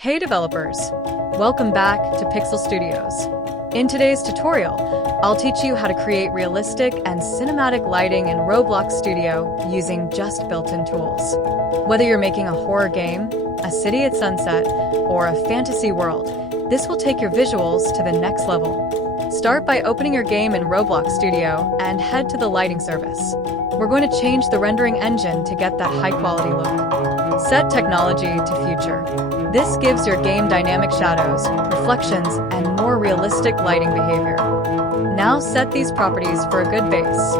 Hey developers! Welcome back to Pixel Studios. In today's tutorial, I'll teach you how to create realistic and cinematic lighting in Roblox Studio using just built-in tools. Whether you're making a horror game, a city at sunset, or a fantasy world, this will take your visuals to the next level. Start by opening your game in Roblox Studio and head to the lighting service. We're going to change the rendering engine to get that high-quality look. Set technology to future. This gives your game dynamic shadows, reflections, and more realistic lighting behavior. Now set these properties for a good base.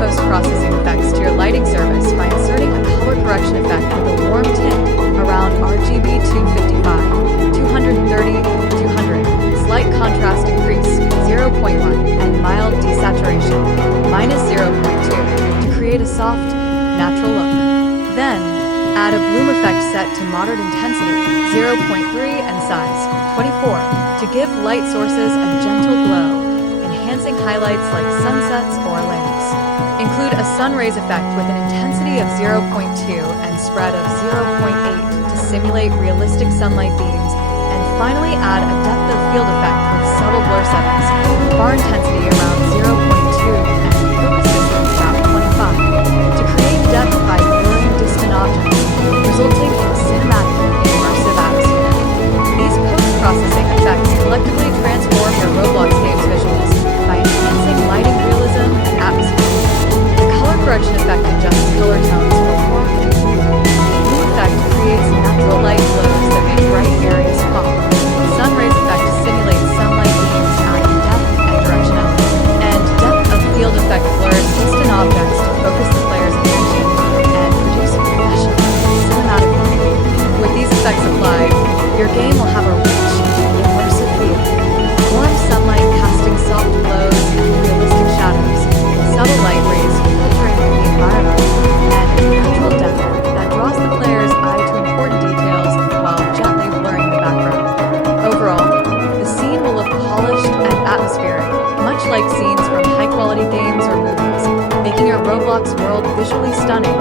Post-processing effects to your lighting service by inserting a color correction effect with a warm tint around RGB 255, 230, 200, slight contrast increase 0.1, and mild desaturation -0.2 to create a soft, natural look. Then, add a bloom effect set to moderate intensity 0.3 and size 24 to give light sources a gentle glow, enhancing highlights like sunsets or lamps. Include a SunRays effect with an intensity of 0.2 and spread of 0.8 to simulate realistic sunlight beams, and finally add a DepthOfField effect with subtle blur settings, bar intensity around 0.2 and focus distance about 25, to create depth by blurring distant objects, resulting in a cinematic, immersive atmosphere. These post-processing effects collectively transform your Roblox game's visuals by enhancing lighting realism and atmosphere. Correction effect adjusts color tones for warmth and hue. Blue effect creates natural light glows that make bright areas pop. SunRays effect simulates sunlight beams, adding depth and directionality. And DepthOfField effect blurs distant objects to focus the player's attention and produce a professional, cinematic look. With these effects applied, your game will have a rich, immersive feel. Warm sunlight casting soft glows and realistic shadows, subtle light rays filtering the environment, and a natural depth that draws the player's eye to important details while gently blurring the background. Overall, the scene will look polished and atmospheric, much like scenes from high-quality games or movies, making your Roblox world visually stunning